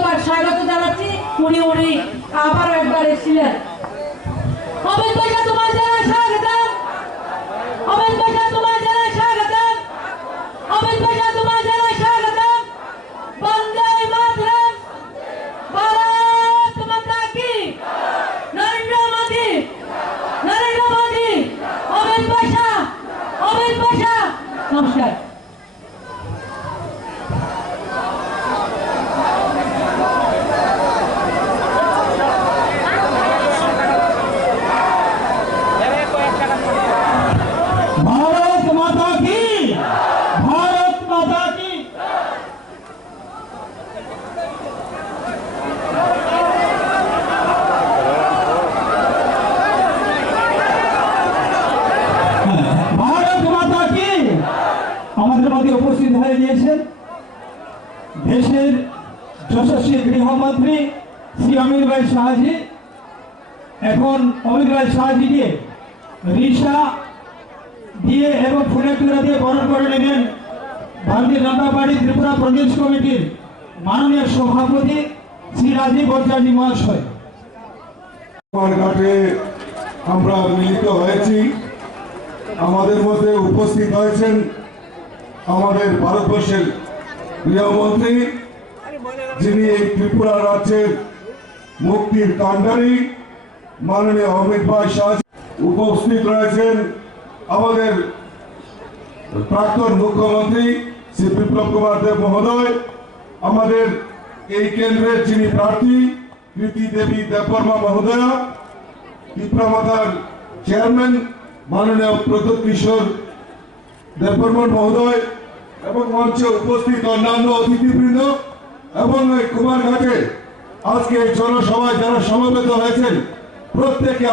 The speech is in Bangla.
ধন্যবাদ স্বাগত জানাচ্ছি। উনি আবারও একবার এসেছিলেন। অমিত ভাইয়া তোমার জানায় স্বাগতম। অমিত ভাইয়া তোমার জানায় স্বাগতম। অমিত ভাইয়া তোমার জানায় স্বাগতম। বন্দে মাতরম। ভারত মাতা কি। নরেন্দ্র মোদি। নরেন্দ্র মোদি। অমিত ভাইয়া। অমিত ভাইয়া। নমস্কার। भारत माता की। भारत माता की। भारत माता की। আমাদের মধ্যে উপস্থিত হয়ে গিয়েছেন দেশের যশস্বী গৃহমন্ত্রী শ্রী অমিত ভাই শাহজি। এখন অমিত ভাই শাহজিকে রিসা দিয়ে এবং ফুলের তোড়া দিয়ে বরণ করে নেবেন ভারতীয় জনতা পার্টি ত্রিপুরা প্রদেশ কমিটির মাননীয় সভাপতি শ্রী রাজীব ভট্টাচার্য মহাশয়। ঘাটে আমরা মিলিত হয়েছি। আমাদের মধ্যে উপস্থিত হয়েছেন আমাদের ভারতবর্ষের গৃহমন্ত্রী, যিনি এই ত্রিপুরা রাজ্যের মুক্তির কাণ্ডারী মাননীয় অমিত ভাই শাহ। উপস্থিত রয়েছেন আমাদের প্রাক্তন মুখ্যমন্ত্রী শ্রী বিপ্লব কুমার দেব মহোদয়, আমাদের এই কেন্দ্রের যিনি প্রার্থী কৃতি দেবী দেববর্মা মহোদয়া, ত্রিপুরা মাতার চেয়ারম্যান মাননীয় প্রদ্যুৎ কিশোর দেববর্মন মহোদয় এবং মঞ্চে উপস্থিত অন্যান্য অতিথিবৃন্দ এবং এই কুমারঘাটে আজকে এই জনসভায় যারা সমবেত হয়েছেন প্রত্যেকে